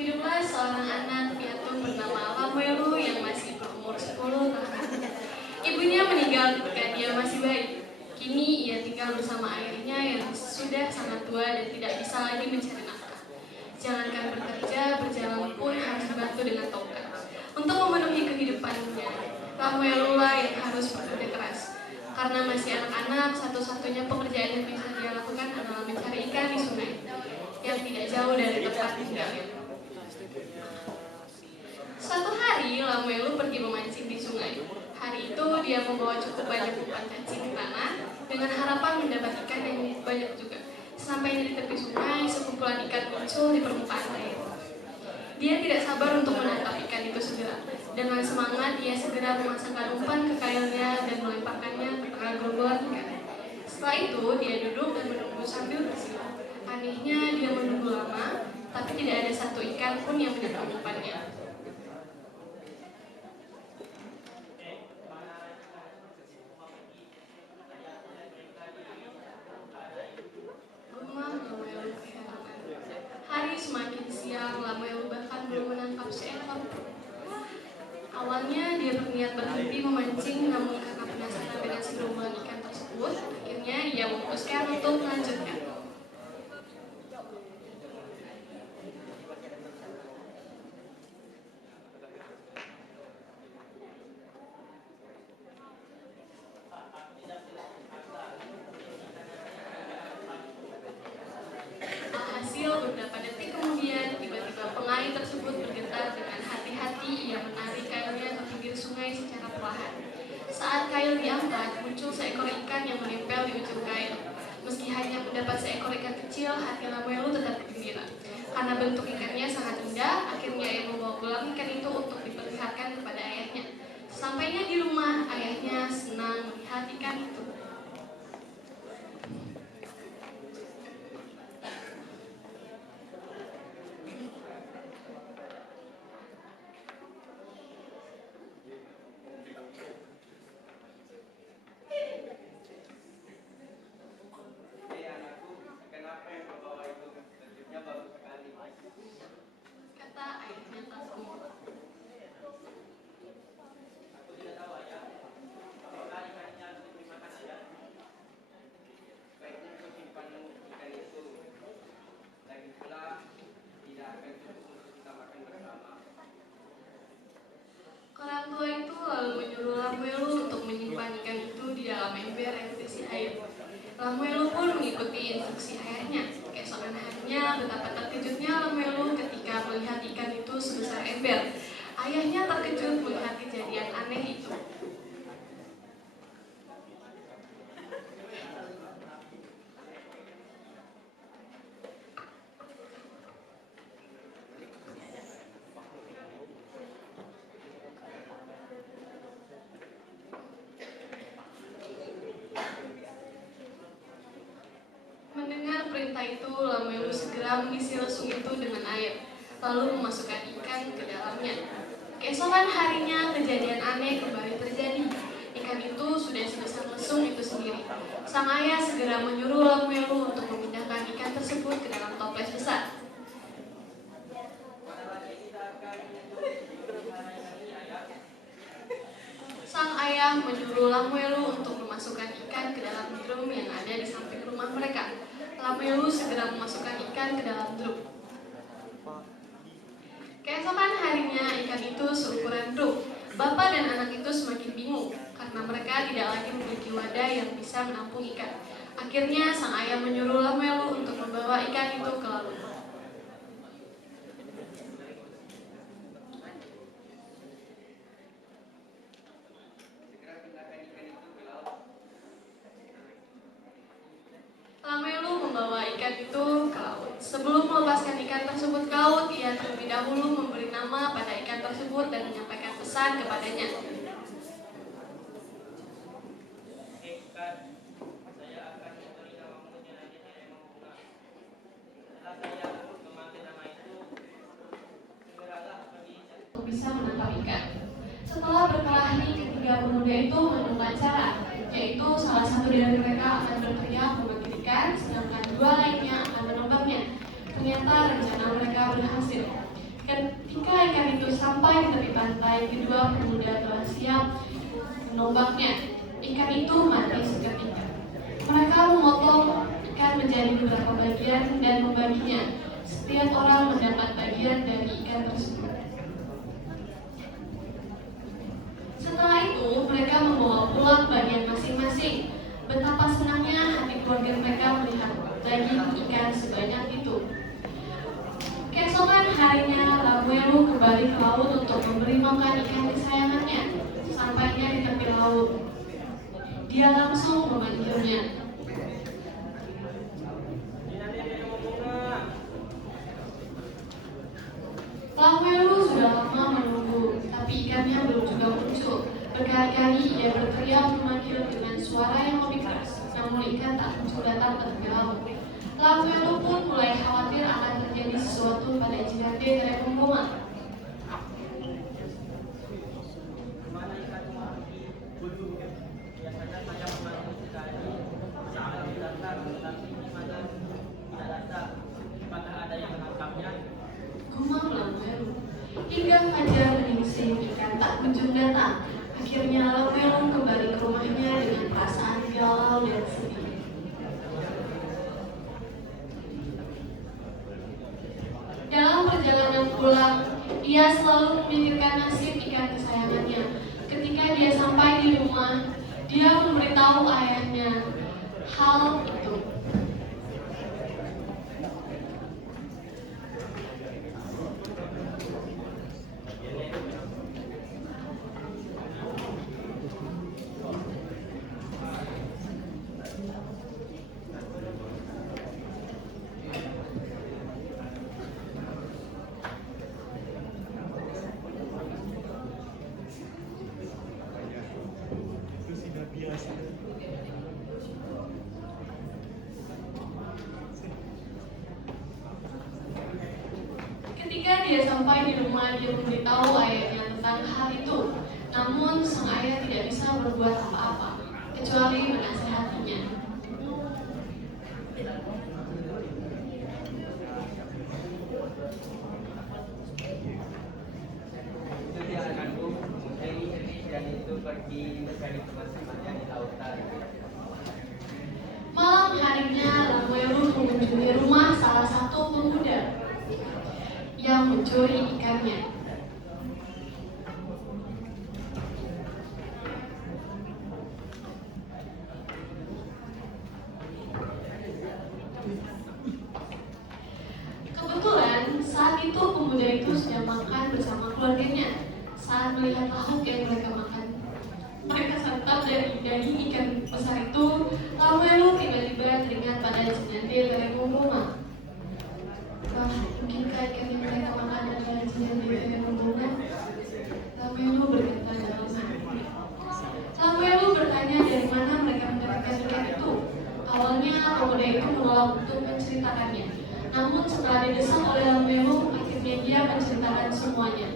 Hiduplah seorang anak piatu bernama Lamuelu yang masih berumur 10 tahun. Ibunya meninggal ketika dia masih bayi. Kini ia tinggal bersama ayahnya yang sudah sangat tua dan tidak bisa lagi mencari nafkah. Jangankan bekerja, berjalan pun harus dibantu dengan tongkat. Untuk memenuhi kehidupannya, Lamuelu lah yang harus bekerja keras. Karena masih anak-anak, satu-satunya pekerjaan yang bisa dia lakukan adalah mencari ikan di sungai yang tidak jauh dari tempat tinggalnya. Suatu hari, Lamuelu pergi memancing di sungai. Hari itu, dia membawa cukup banyak umpan cacing ke tanah dengan harapan mendapat ikan yang banyak juga. Sampainya di tepi sungai, sekumpulan ikan muncul di permukaan air. Dia tidak sabar untuk menangkap ikan itu segera. Dengan semangat, ia segera memasangkan umpan ke kailnya dan melemparkannya ke tengah gerombolan ikan. Setelah itu, dia duduk dan menunggu sambil bersiul. Anehnya, dia menunggu lama, tapi tidak ada satu ikan pun yang mendapat umpannya. Hari semakin siang, Lamuelu bahkan belum menangkap seekor pun. Awalnya dia berniat berhenti memancing, namun karena penasaran dengan segerombolan ikan tersebut, akhirnya ia memutuskan untuk melanjutkan. Alhasil, beberapa detik kemudian, tiba-tiba pengair tersebut bergetar dengan hati-hati ia menarik kailnya ke pinggir sungai secara perlahan. Saat kail diangkat, muncul seekor ikan yang menempel di ujung kail. Meski hanya mendapat seekor ikan kecil, hati Lamuelu tetap gembira. Karena bentuk ikannya sangat indah, akhirnya ia membawa pulang ikan itu untuk diperlihatkan kepada ayahnya. Sampainya di rumah, ayahnya senang melihat ikan itu. Kata ayahnya takut. Orang tua itu lalu menyuruh Lamuelu untuk menyimpan ikan itu di dalam ember yang berisi air. Lamuelu pun mengikuti instruksi ayahnya. Keesokan harinya, betapa terkejutnya Lamuelu ketika melihat ikan itu sebesar ember. Ayahnya terkejut melihat kejadian aneh itu. Mendengar perintah itu, Lamuelu segera mengisi lesung itu dengan air, lalu memasukkan ikan ke dalamnya. Keesokan harinya, kejadian aneh kembali terjadi. Ikan itu sudah sebesar lesung itu sendiri. Sang ayah segera menyuruh Lamuelu untuk memindahkan ikan tersebut ke dalam toples besar. Sang ayah menyuruh Lamuelu untuk memasukkan ikan ke dalam drum yang ada di samping rumah mereka. Lamuelu segera memasukkan ikan ke dalam drum. Keesokan harinya, ikan itu seukuran drum. Bapak dan anak itu semakin bingung karena mereka tidak lagi memiliki wadah yang bisa menampung ikan. Akhirnya, sang ayah menyuruh Lamuelu untuk membawa ikan itu ke laut. Lamuelu membawa ikan itu ke laut. Sebelum melepaskan ikan tersebut ke laut, ia terlebih dahulu memberi nama pada ikan tersebut dan menyampaikan pesan kepadanya. Untuk bisa menangkap ikan. Setelah berkelahi, ketiga pemuda itu menemukan cara, yaitu salah satu dari mereka akan berteriak memanggil ikan, sedangkan dua lainnya akan menembaknya. Ternyata rencana mereka berhasil. Ketika ikan itu sampai di tepi pantai, kedua pemuda telah siap menombaknya. Ikan itu mati seketika. Mereka memotong ikan menjadi beberapa bagian dan membaginya. Setiap orang mendapat bagian dari ikan tersebut. Setelah itu, mereka membawa pulang bagian masing-masing. Betapa senangnya hati keluarga mereka melihat daging ikan sebanyak itu. Keesokan harinya, Lamuelu kembali ke laut untuk memberi makan ikan kesayangannya. Sampainya di tepi laut, dia langsung memanggilnya. Lamuelu sudah lama menunggu, tapi ikannya belum juga muncul. Berkali-kali ia berteriak memanggil dengan suara yang lebih keras, namun ikan tak muncul datang ke tepi laut. Lamuelu pun mulai khawatir akan terjadi sesuatu pada Jinande dari Pemboma. Gumam Lamuelu. Hingga fajar menyingsing, ikan tak kunjung datang. Akhirnya Lamuelu kembali ke rumahnya dengan perasaan galau dan sedih. Dalam perjalanan pulang, ia selalu memikirkan nasib ikan kesayangannya. Ketika dia sampai di rumah, dia memberitahu ayahnya hal itu. Ketika dia sampai di rumah, dia memberitahu ayahnya tentang hal itu. Namun sang ayah tidak bisa berbuat apa-apa, kecuali menasihatinya. Itu dia anakku, dan itu pergi mencari teman-temannya di lautan. Malam harinya, Lamuelu mengunjungi rumah salah satu pemuda yang mencuri ikannya. Kebetulan saat itu pemuda itu sedang makan bersama keluarganya. Saat melihat lauk yang mereka makan, mereka santap dari daging ikan besar itu. Lamuelu tiba-tiba teringat pada Jinande dari Pemboma. Wah, mungkinkah ikan yang mereka makan adalah Jinande dari Pemboma? Lamuelu berkata dalam hati. Lamuelu bertanya dari mana mereka mendapatkan ikan itu. Awalnya pemuda itu menolak untuk menceritakannya. Namun setelah didesak oleh Lamuelu, akhirnya dia menceritakan semuanya.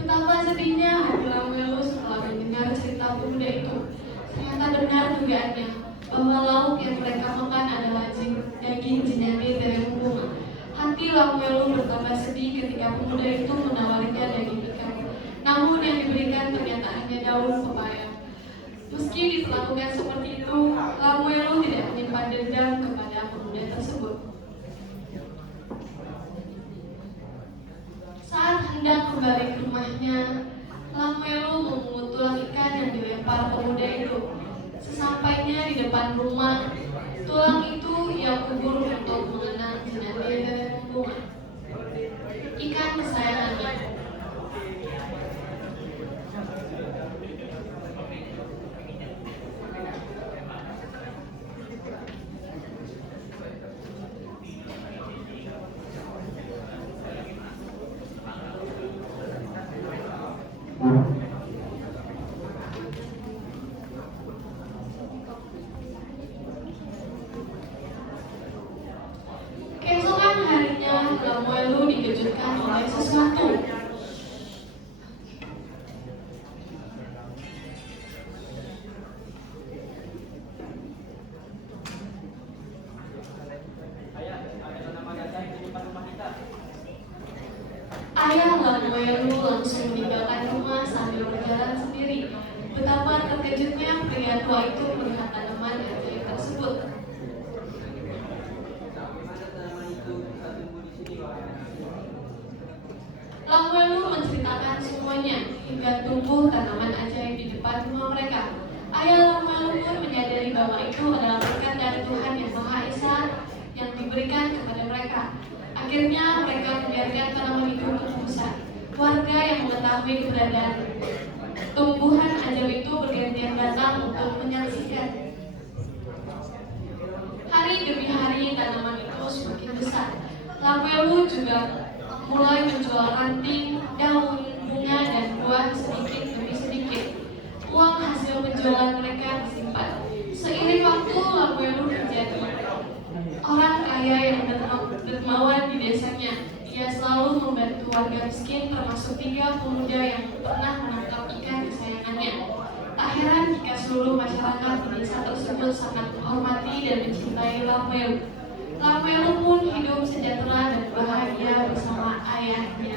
Betapa sedihnya hati Lamuelu setelah mendengar cerita pemuda itu. Ternyata benar dugaannya bahwa lauk yang mereka makan adalah daging Jinande dari Pemboma. Hati Lamuelu bertambah sedih ketika pemuda itu menawarinya daging ikan. Namun yang diberikan ternyata hanya daun pepaya. Meski diperlakukan seperti itu, Lamuelu tidak menyimpan dendam kepada pemuda tersebut. Saat hendak kembali ke rumahnya, Lamuelu memungut tulang ikan yang dilempar pemuda itu. Sesampainya di depan rumah, tulang itu ia kubur untuk mengenang Jinande dari Pemboma, ikan kesayangannya. Lamuelu langsung meninggalkan rumah sambil berjalan sendiri. Betapa terkejutnya pria tua itu melihat tanaman ajaib tersebut. Lamuelu menceritakan semuanya hingga tumbuh tanaman ajaib di depan rumah mereka. Ayah Lamuelu pun menyadari bahwa itu adalah berkat dari Tuhan Yang Maha Esa yang diberikan kepada mereka. Akhirnya mereka membiarkan tanaman itu tumbuh besar. Warga yang mengetahui keberadaan tumbuhan ajaib itu bergantian datang untuk menyaksikan. Hari demi hari tanaman itu semakin besar. Lamuelu juga mulai menjual ranting, daun, bunga, dan buah sedikit demi sedikit. Uang hasil penjualan mereka disimpan. Seiring waktu, Lamuelu menjadi orang kaya yang dermawan di desanya. Ia selalu membantu warga miskin, termasuk 3 pemuda yang pernah menangkap ikan kesayangannya. Tak heran jika seluruh masyarakat di desa tersebut sangat menghormati dan mencintai Lamuelu. Lamuelu pun hidup sejahtera dan bahagia bersama ayahnya.